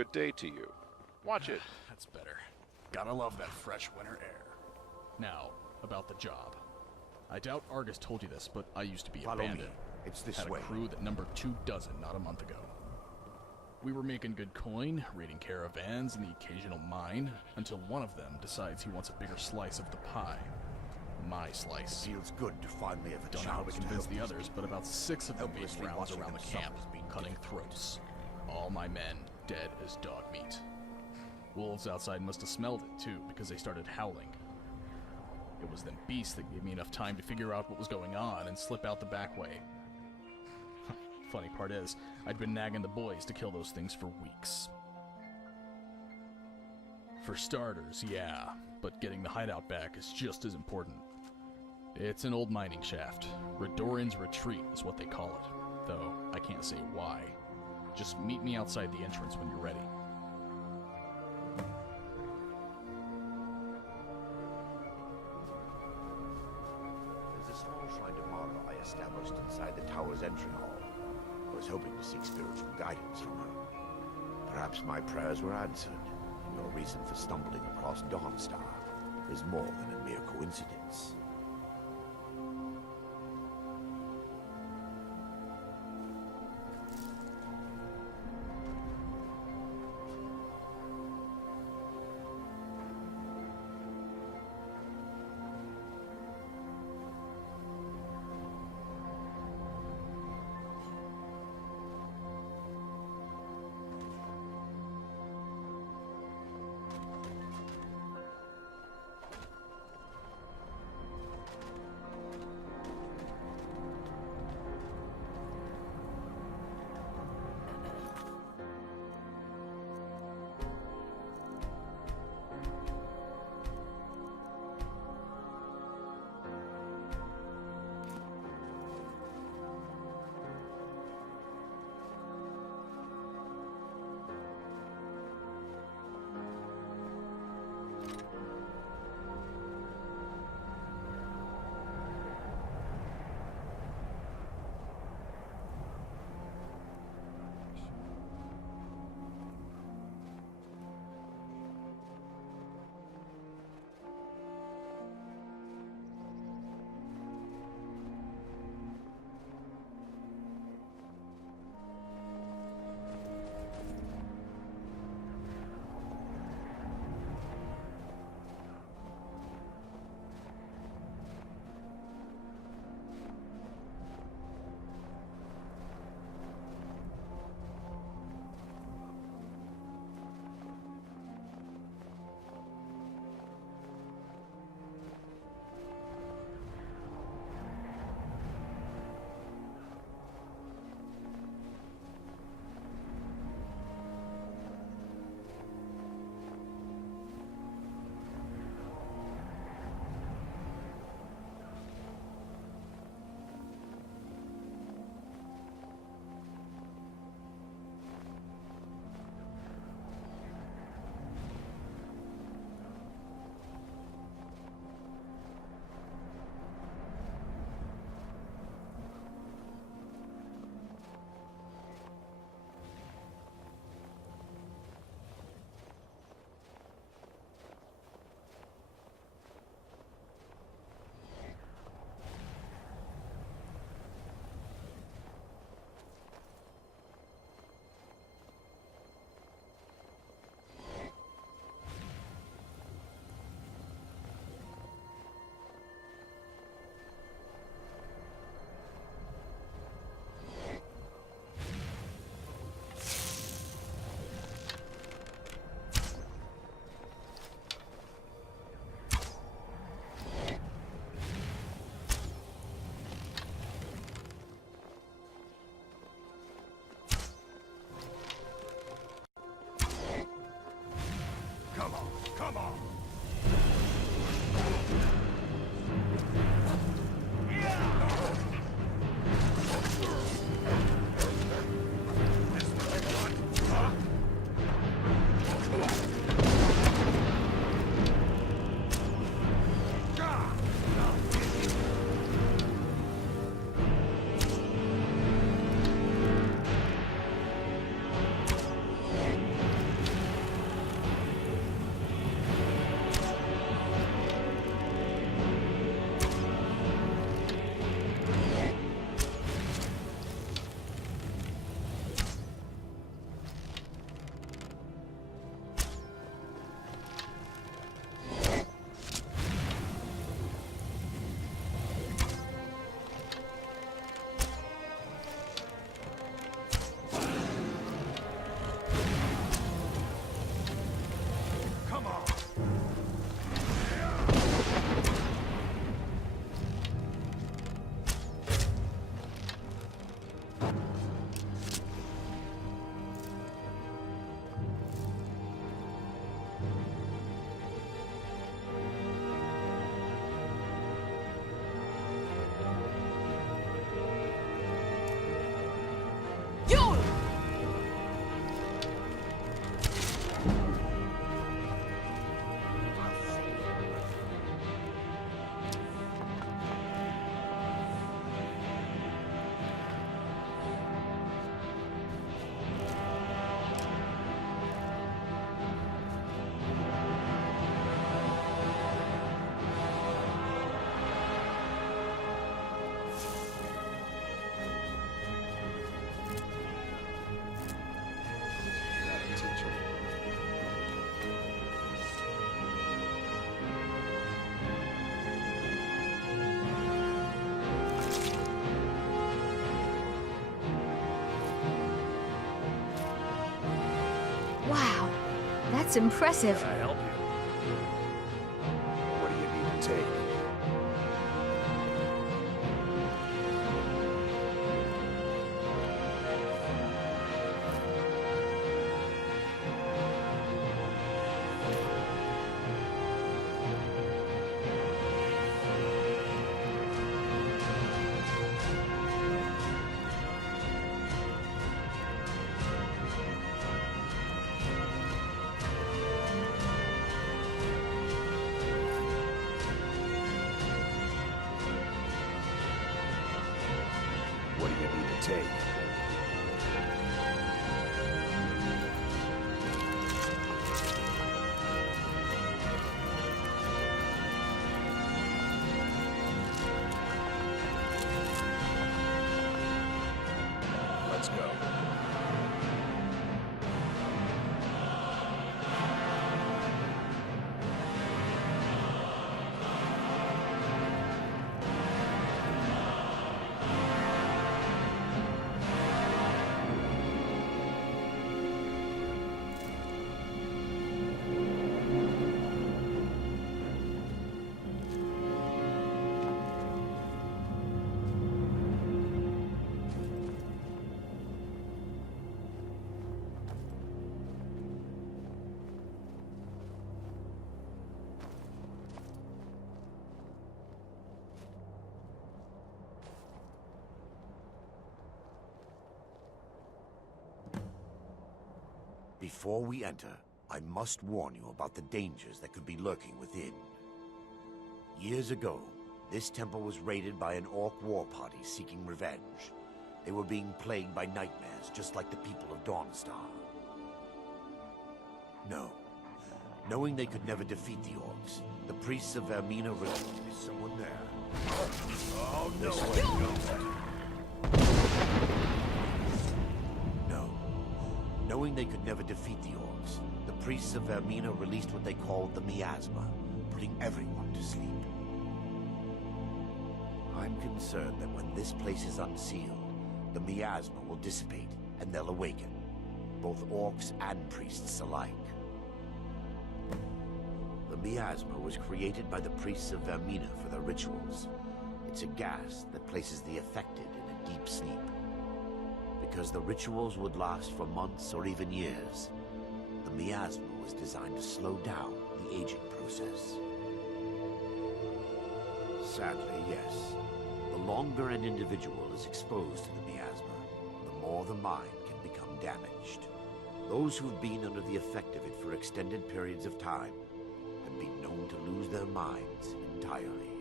good day to you. Watch it. That's better. Gotta love that fresh winter air. Now, about the job. I doubt Argis told you this, but I used to be a Follow bandit. me. It's this Had a way. crew that numbered 24 not a month ago. We were making good coin, raiding caravans and the occasional mine, until one of them decides he wants a bigger slice of the pie. My slice. Feels good to finally have a Don't know how we chance to convinced help the these others, but about 6 of them made Helplessly rounds watching around the them camp, suffer has been cutting difficult. throats. All my men dead as dog meat. Wolves outside must have smelled it, too, because they started howling. It was them beasts that gave me enough time to figure out what was going on and slip out the back way. Funny part is, I'd been nagging the boys to kill those things for weeks. For starters, yeah, but getting the hideout back is just as important. It's an old mining shaft. Redoran's Retreat is what they call it, though I can't say why. Just meet me outside the entrance when you're ready. There's a small shrine to Mara I established inside the tower's entry hall. I was hoping to seek spiritual guidance from her. Perhaps my prayers were answered, and your reason for stumbling across Dawnstar is more than a mere coincidence. That's impressive. Can I help you? What do you need to take? What do you need to take? Let's go. Before we enter, I must warn you about the dangers that could be lurking within. Years ago, this temple was raided by an orc war party seeking revenge. They were being plagued by nightmares, just like the people of Dawnstar. No. Knowing they could never defeat the orcs, the priests of Vaermina Is someone there? Oh, no way. No. Knowing they could never defeat the orcs, the priests of Vaermina released what they called the miasma, putting everyone to sleep. I'm concerned that when this place is unsealed, the miasma will dissipate and they'll awaken, both orcs and priests alike. The miasma was created by the priests of Vaermina for their rituals. It's a gas that places the affected in a deep sleep. Because the rituals would last for months or even years, the miasma was designed to slow down the aging process. Sadly, yes. The longer an individual is exposed to the miasma, the more the mind can become damaged. Those who've been under the effect of it for extended periods of time have been known to lose their minds entirely.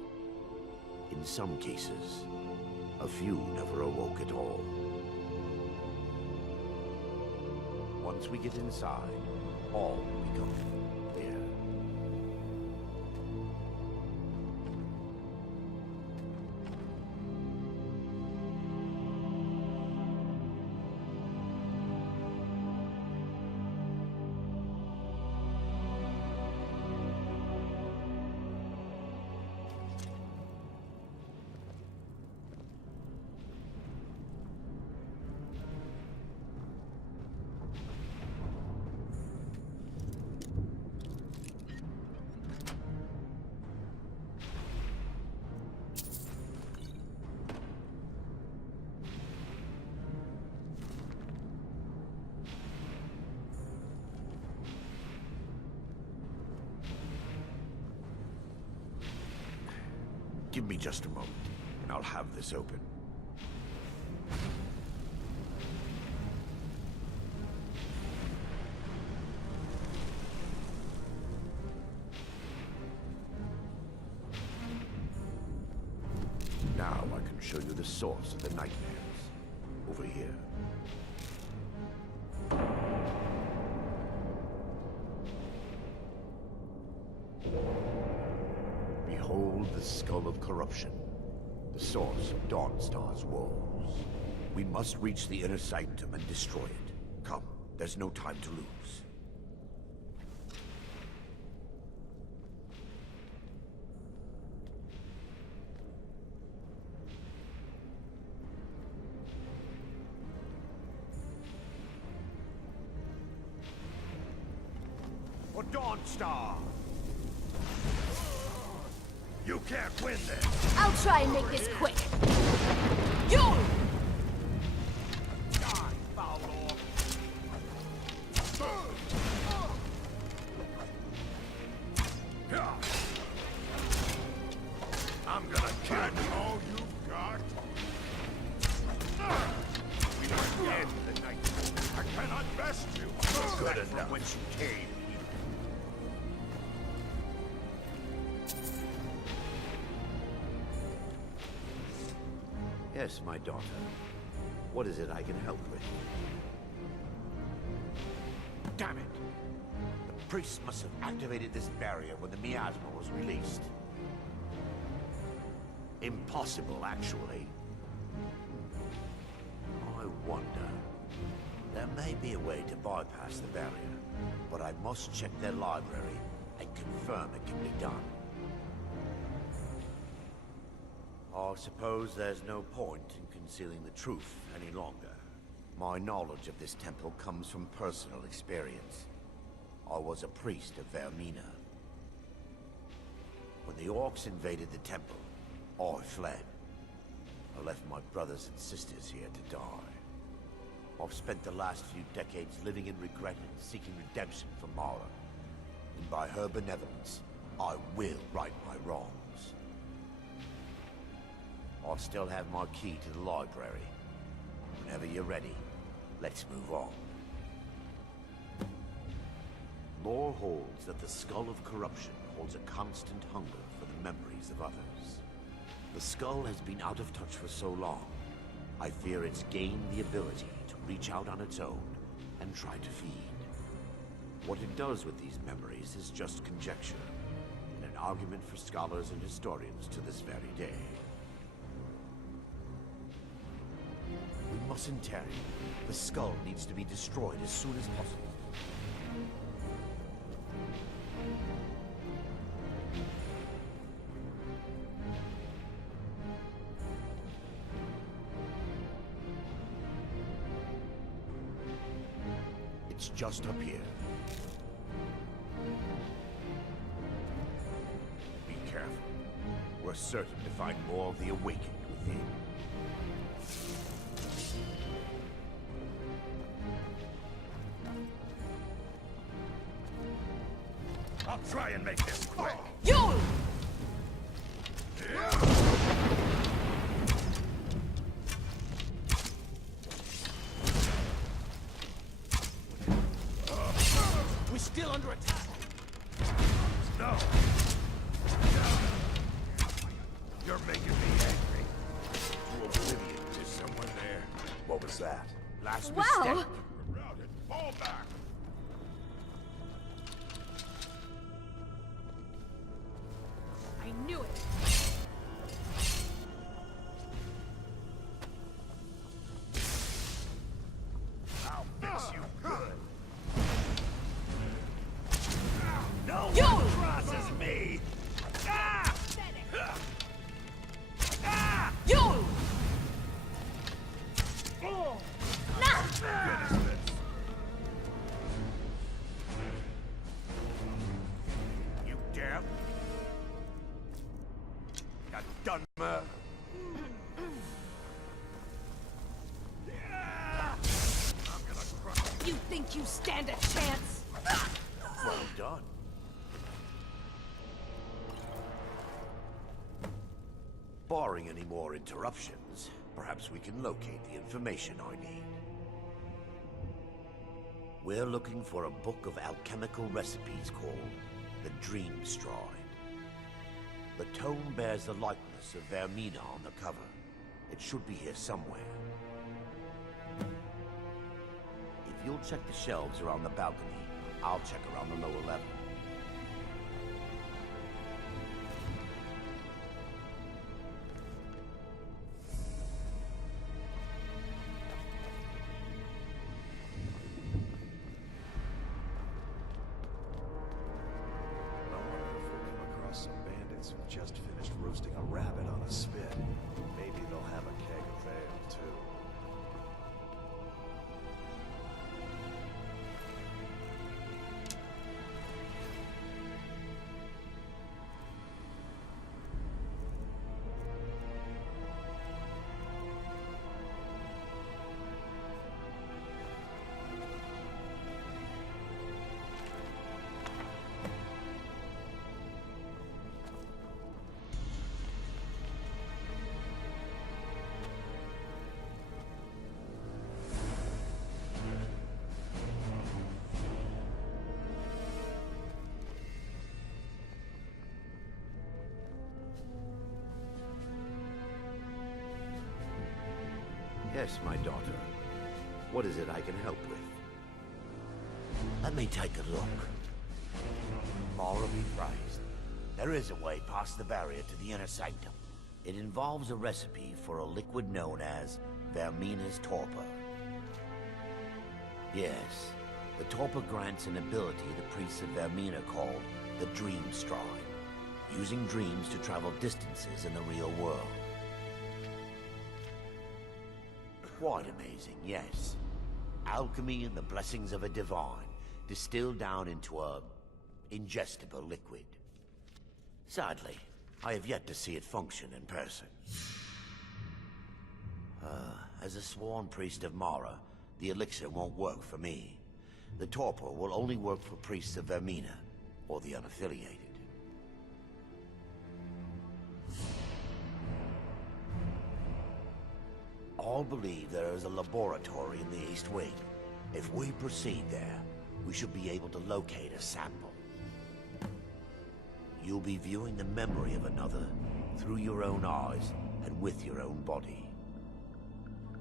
In some cases, a few never awoke at all. Once we get inside, all will become clear. Give me just a moment, and I'll have this open. Now I can show you the source of the nightmares. Over here. Behold the Skull of Corruption, the source of Dawnstar's woes. We must reach the inner sanctum and destroy it. Come, there's no time to lose. for Dawnstar! You can't win this! I'll try and make this quick. You! Die, foul lord! I'm gonna kill all you've got! We don't end the night. I cannot best you! Good enough. From whence you came. Yes, my daughter. What is it I can help with? Damn it! The priest must have activated this barrier when the miasma was released. Impossible, actually. I wonder. There may be a way to bypass the barrier, but I must check their library and confirm it can be done. I suppose there's no point in concealing the truth any longer. My knowledge of this temple comes from personal experience. I was a priest of Vaermina. When the orcs invaded the temple, I fled. I left my brothers and sisters here to die. I've spent the last few decades living in regret and seeking redemption from Mara. And by her benevolence, I will right my wrongs. I still have my key to the library. Whenever you're ready, let's move on. Lore holds that the skull of corruption holds a constant hunger for the memories of others. The skull has been out of touch for so long, I fear it's gained the ability to reach out on its own and try to feed. What it does with these memories is just conjecture, and an argument for scholars and historians to this very day. We mustn't tarry. The skull needs to be destroyed as soon as possible. It's just up here. Be careful. We're certain to find more of the awakened within. I'll try and make this quick. You! We're still under attack. No. You're making me angry. To oblivion. Is someone there? What was that? Last Wow. mistake. We're routed. Fall back. I knew it. I'll fix you good. No You! one crosses me. Ah! Ah! You! Nah! Goodness this. You dare? Got done, man. I'm gonna crush you. You think you stand a chance? Well done. Barring any more interruptions, perhaps we can locate the information I need. We're looking for a book of alchemical recipes called the Dream Stride. The tome bears the likeness of Vaermina on the cover. It should be here somewhere. If you'll check the shelves around the balcony, I'll check around the lower level. I wonder if we'll come across some bandits who've just finished roasting a rabbit on a spit. Maybe they'll have a keg of ale, too. Yes, my daughter. What is it I can help with? Let me take a look. Mara be praised. There is a way past the barrier to the inner sanctum. It involves a recipe for a liquid known as Vaermina's torpor. Yes, the torpor grants an ability the priests of Vaermina called the Dream Stride, using dreams to travel distances in the real world. Quite amazing, yes. Alchemy and the blessings of a divine, distilled down into a ingestible liquid. Sadly, I have yet to see it function in person. As a sworn priest of Mara, the elixir won't work for me. The torpor will only work for priests of Vaermina, or the unaffiliated. All believe there is a laboratory in the East Wing. If we proceed there, we should be able to locate a sample. You'll be viewing the memory of another through your own eyes and with your own body.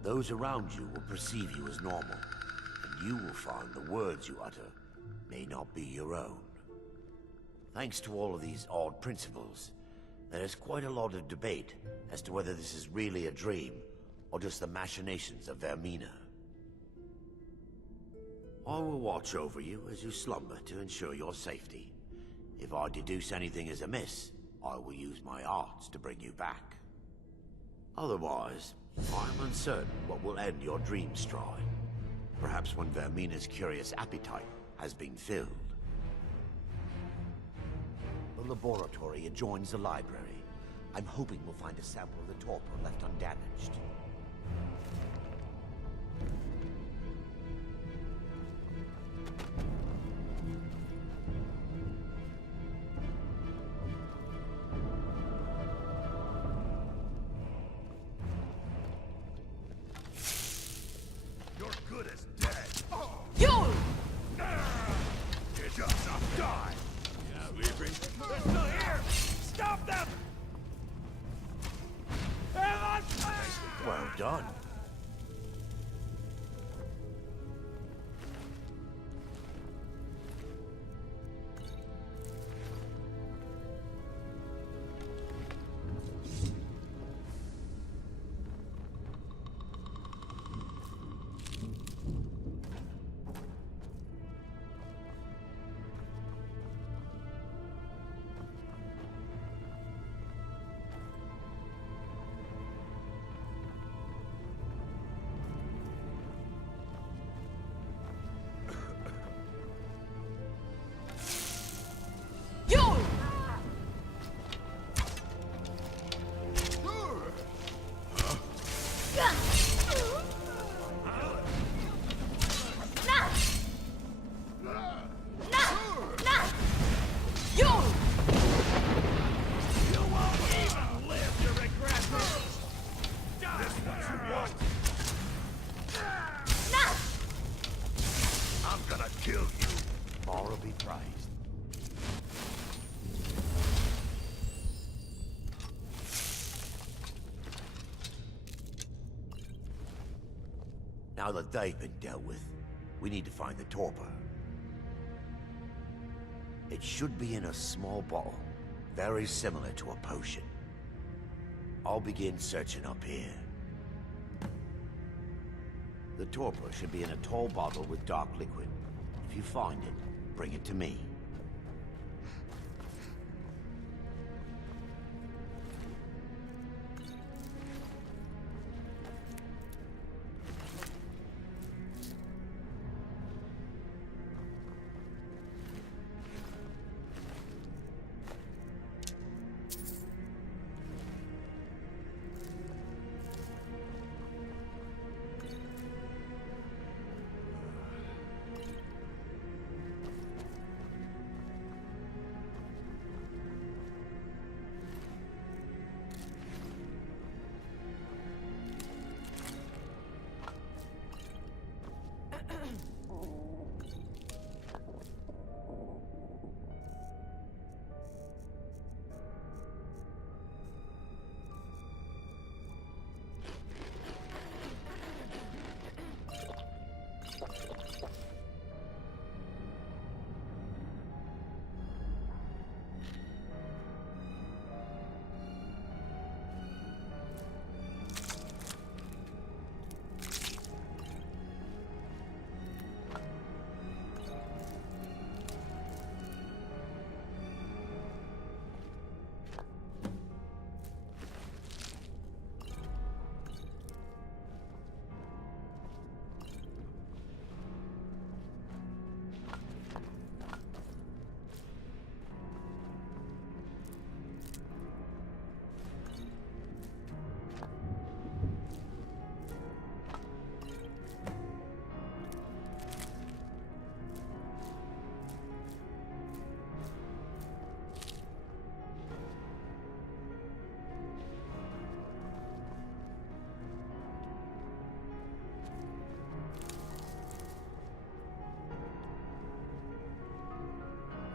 Those around you will perceive you as normal, and you will find the words you utter may not be your own. Thanks to all of these odd principles, there is quite a lot of debate as to whether this is really a dream or just the machinations of Vaermina. I will watch over you as you slumber to ensure your safety. If I deduce anything is amiss, I will use my arts to bring you back. Otherwise, I am uncertain what will end your dream stride. Perhaps when Vaermina's curious appetite has been filled. The laboratory adjoins the library. I'm hoping we'll find a sample of the torpor left undamaged. You're good as dead. You! You just die. Yeah, Weeping. They're still here. Stop them! Well done. Now that they've been dealt with, we need to find the torpor. It should be in a small bottle, very similar to a potion. I'll begin searching up here. The torpor should be in a tall bottle with dark liquid. If you find it, bring it to me.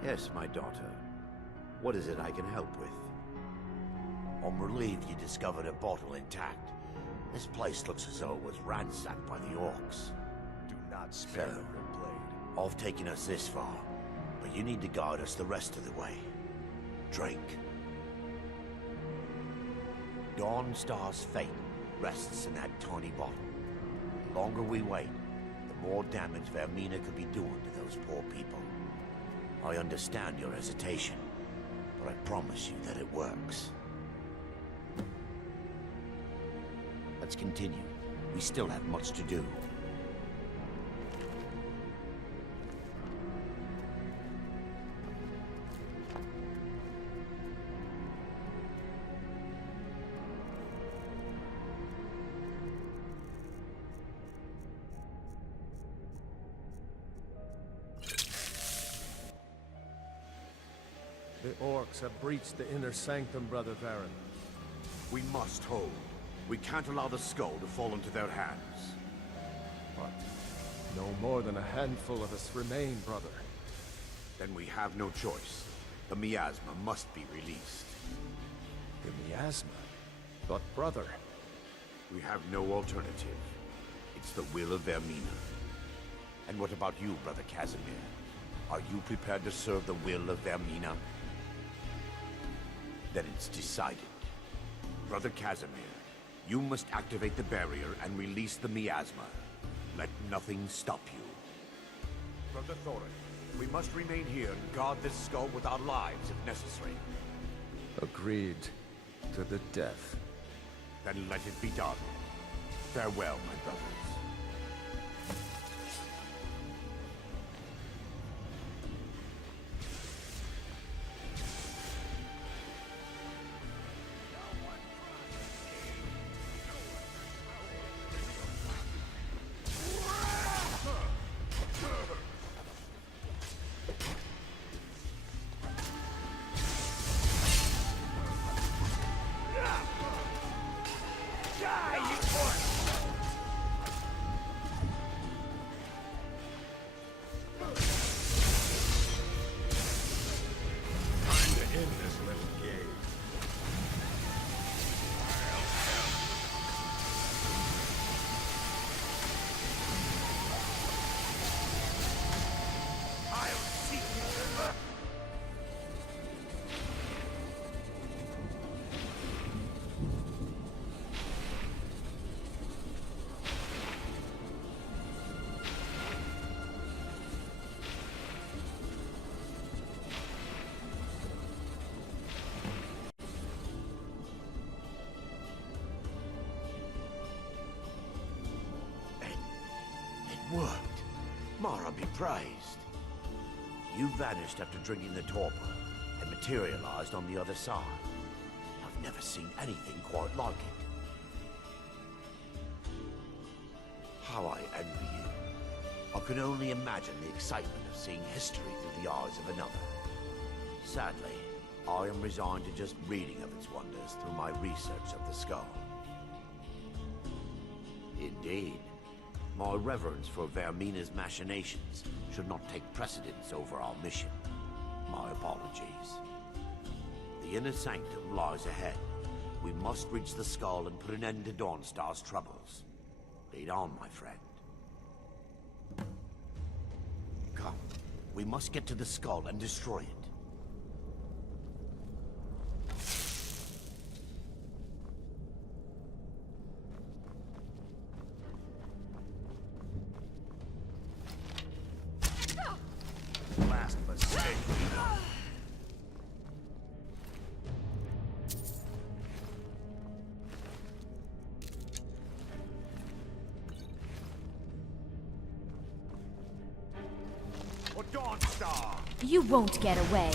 Yes, my daughter. What is it I can help with? I'm relieved you discovered a bottle intact. This place looks as though it was ransacked by the orcs. Do not spare So, your blade. I've taken us this far, but you need to guide us the rest of the way. Drink. Dawnstar's fate rests in that tiny bottle. The longer we wait, the more damage Vaermina could be doing to those poor people. I understand your hesitation, but I promise you that it works. Let's continue. We still have much to do. The orcs have breached the inner sanctum, Brother Vaermina. We must hold. We can't allow the skull to fall into their hands. But no more than a handful of us remain, brother. Then we have no choice. The miasma must be released. The miasma? But brother... We have no alternative. It's the will of Vaermina. And what about you, Brother Casimir? Are you prepared to serve the will of Vaermina? Then it's decided. Brother Casimir, you must activate the barrier and release the miasma. Let nothing stop you. Brother Thorin, we must remain here and guard this skull with our lives if necessary. Agreed to the death. Then let it be done. Farewell, my brothers. Worked. Mara be praised. You vanished after drinking the torpor and materialized on the other side. I've never seen anything quite like it. How I envy you. I can only imagine the excitement of seeing history through the eyes of another. Sadly, I am resigned to just reading of its wonders through my research of the skull. Indeed. My reverence for Vaermina's machinations should not take precedence over our mission. My apologies. The inner sanctum lies ahead. We must reach the skull and put an end to Dawnstar's troubles. Lead on, my friend. Come. We must get to the skull and destroy it. Last mistake. For Dawnstar! You won't get away.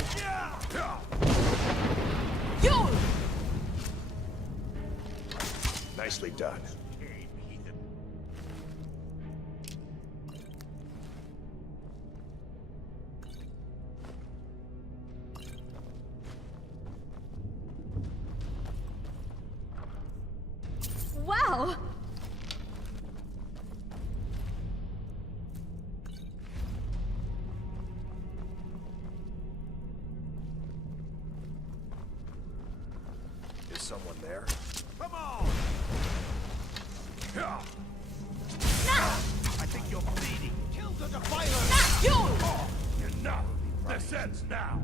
You! Nicely done. Wow! someone there. Come on! I think you're bleeding. Kill the defiler! You! Enough! This ends now!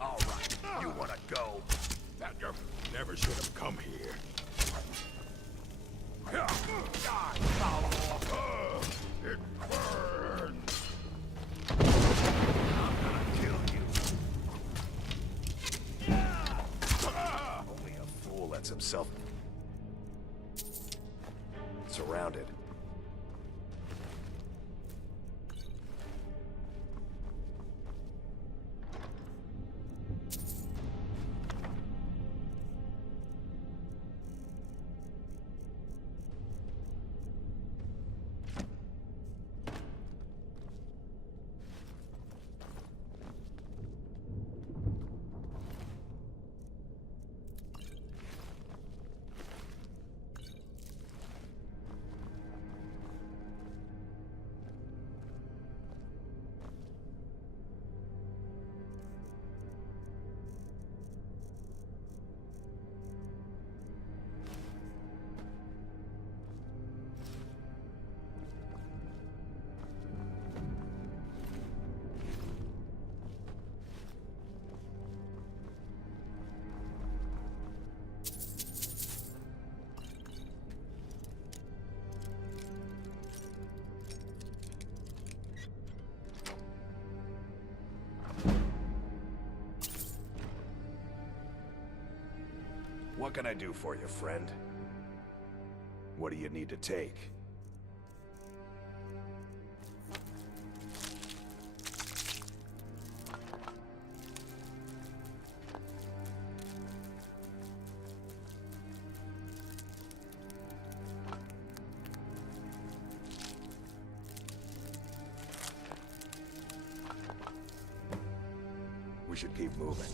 All right, you wanna go? That you never should have come here. Die, foul! It burns! I'm gonna kill you. Only a fool lets himself... surrounded. What can I do for you, friend? What do you need to take? We should keep moving.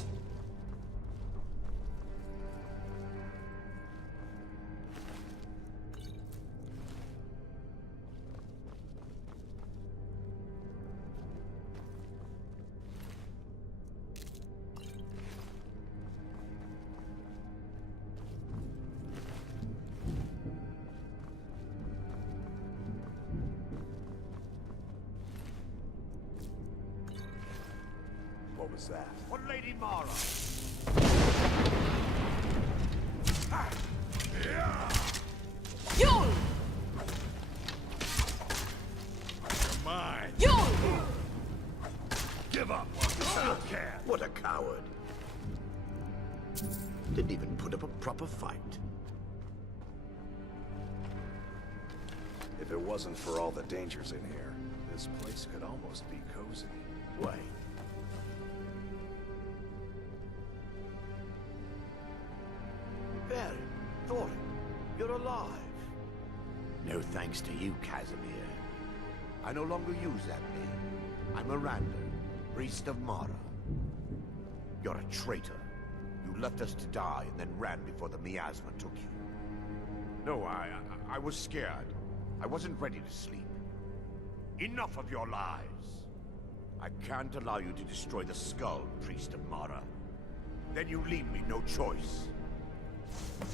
What was that? For Lady Mara! You! You're mine! You! Give up while you still can! What a coward. Didn't even put up a proper fight. If it wasn't for all the dangers in here, this place could almost be cozy. Why? Thereon, you're alive. No thanks to you, Casimir. I no longer use that name. I'm Miranda, priest of Mara. You're a traitor. You left us to die and then ran before the miasma took you. No, I was scared. I wasn't ready to sleep. Enough of your lies. I can't allow you to destroy the skull, priest of Mara. Then you leave me no choice.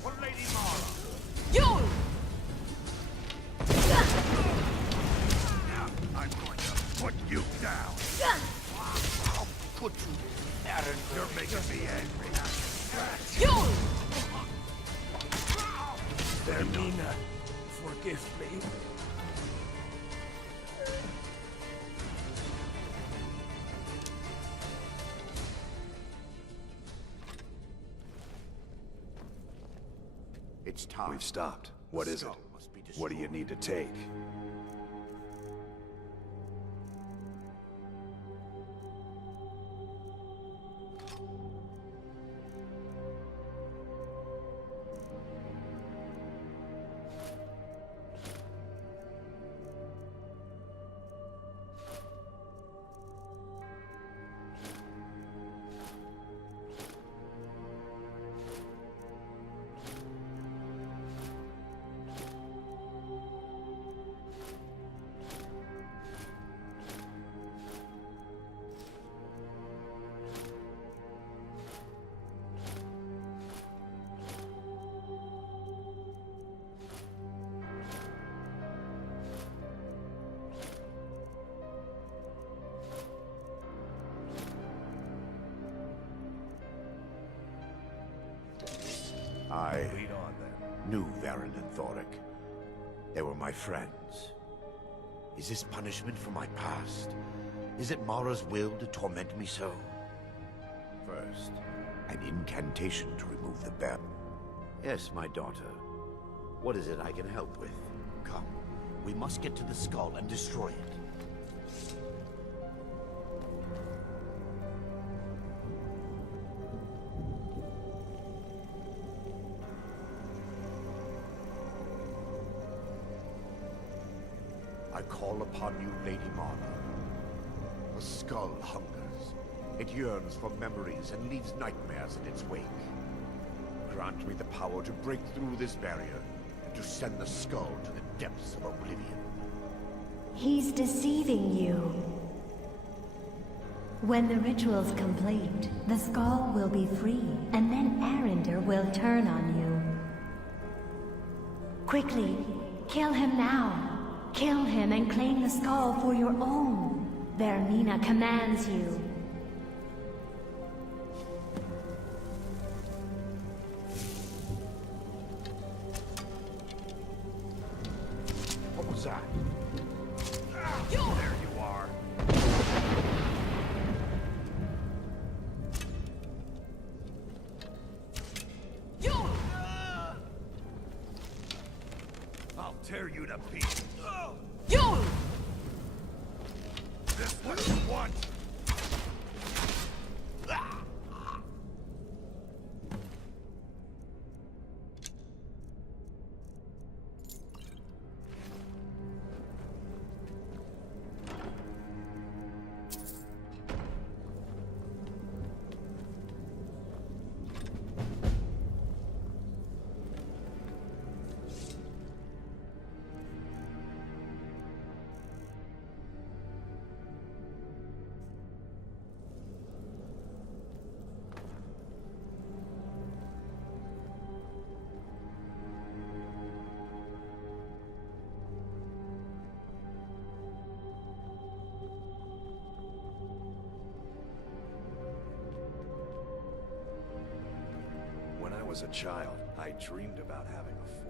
For Lady Mara! You! I'm going to put you down! I'll put you down. You're making me angry. You! Vaermina, forgive me. It's time. We've stopped. What is it? What do you need to take? I Lead on, then. knew Vaermina and Thoric. They were my friends. Is this punishment for my past? Is it Mara's will to torment me so? First, an incantation to remove the bell. Yes, my daughter. What is it I can help with? Come, we must get to the skull and destroy it. I call upon you, Lady Mara. The skull hungers. It yearns for memories and leaves nightmares in its wake. Grant me the power to break through this barrier and to send the skull to the depths of oblivion. He's deceiving you. When the ritual's complete, the skull will be free, and then Arender will turn on you. Quickly, kill him now. Kill him and claim the skull for your own. Vaermina commands you. What was that? There you are. I'll tear you to pieces. This what you want? When I was a child, I dreamed about having a